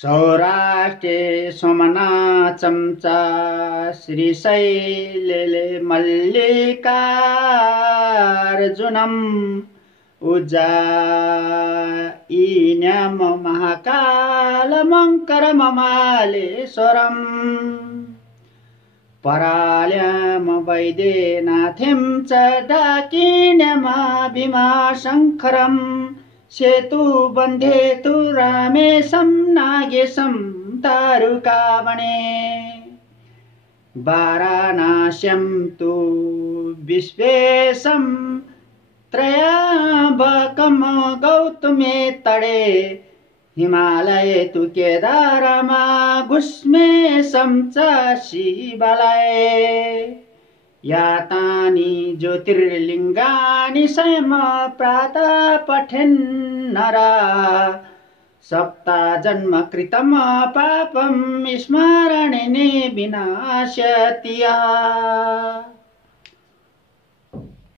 सौराष्ट्रे सोमनाथचम्चा श्रीशैले मल्लिकार्जुनम् उज्जायिन्यां महाकालमङ्करममालेश्वरम् पराल्यां वैद्यनाथं च डाकिन्यां भीमाशङ्करम् सेतुबन्धे तु रामेशं नागेशं दारुकावने वाराणस्यां तु विश्वेशं त्रयम्बकं गौतमे तटे हिमालये तु केदारमा घुष्मेशं च शिवालये यातानि ज्योतिर्लिङ्गानि स्वयं प्रातः पठन् नरा सप्तजन्म कृतं पापं स्मरणेन विनाश्यति।